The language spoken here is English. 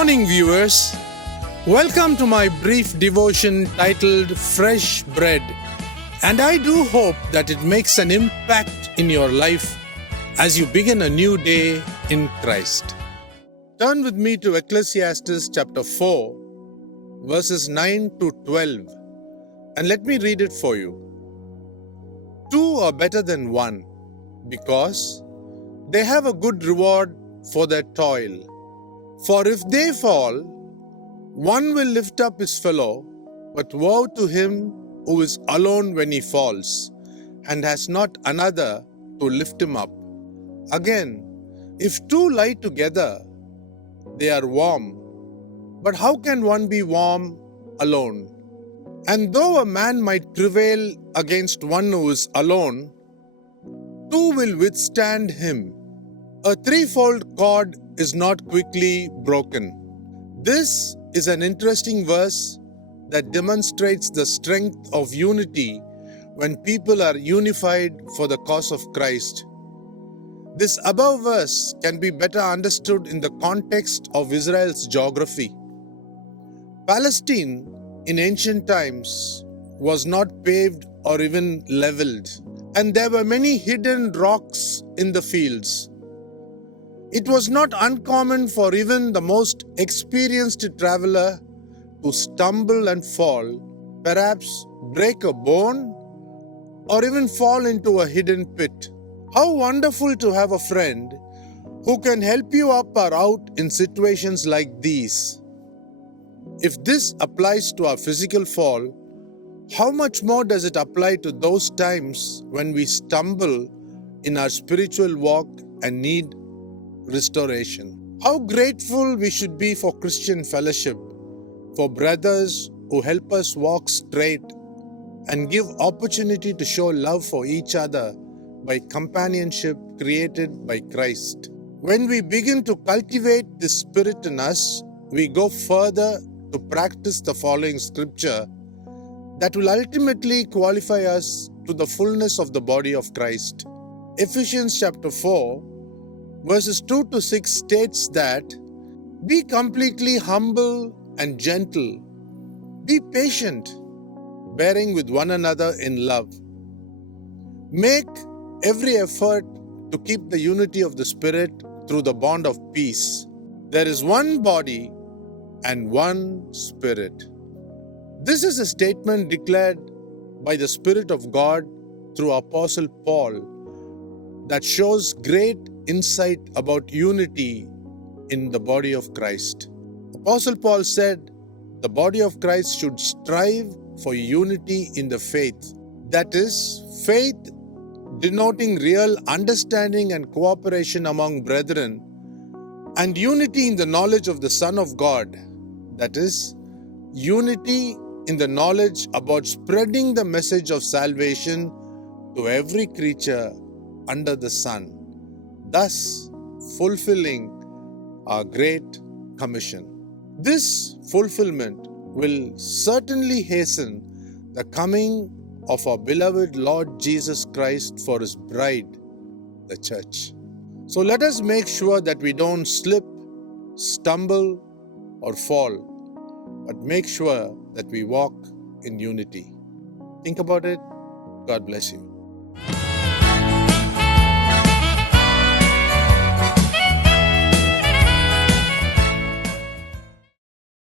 morning, viewers. Welcome to my brief devotion titled Fresh Bread. And I do hope that it makes an impact in your life as you begin a new day in Christ. Turn with me to Ecclesiastes chapter 4, verses 9 to 12, and let me read it for you. Two are better than one, because they have a good reward for their toil. For if they fall, one will lift up his fellow, but woe to him who is alone when he falls, and has not another to lift him up. Again, if two lie together, they are warm. But how can one be warm alone? And though a man might prevail against one who is alone, two will withstand him. A threefold cord is not quickly broken. This is an interesting verse that demonstrates the strength of unity when people are unified for the cause of Christ. This above verse can be better understood in the context of Israel's geography. Palestine in ancient times was not paved or even leveled, and there were many hidden rocks in the fields. It was not uncommon for even the most experienced traveler to stumble and fall, perhaps break a bone, or even fall into a hidden pit. How wonderful to have a friend who can help you up or out in situations like these. If this applies to our physical fall, how much more does it apply to those times when we stumble in our spiritual walk and need restoration? How grateful we should be for Christian fellowship, for brothers who help us walk straight and give opportunity to show love for each other by companionship created by Christ. When we begin to cultivate this spirit in us, we go further to practice the following scripture that will ultimately qualify us to the fullness of the body of Christ. Ephesians chapter 4, verses 2 to 6 states that, "Be completely humble and gentle. Be patient, bearing with one another in love. Make every effort to keep the unity of the Spirit through the bond of peace. There is one body and one Spirit." This is a statement declared by the Spirit of God through Apostle Paul that shows great insight about unity in the body of Christ. Apostle Paul said the body of Christ should strive for unity in the faith. That is, faith denoting real understanding and cooperation among brethren, and unity in the knowledge of the Son of God. That is, unity in the knowledge about spreading the message of salvation to every creature under the sun, thus fulfilling our Great Commission. This fulfillment will certainly hasten the coming of our beloved Lord Jesus Christ for His bride, the church. So let us make sure that we don't slip, stumble, or fall, but make sure that we walk in unity. Think about it. God bless you.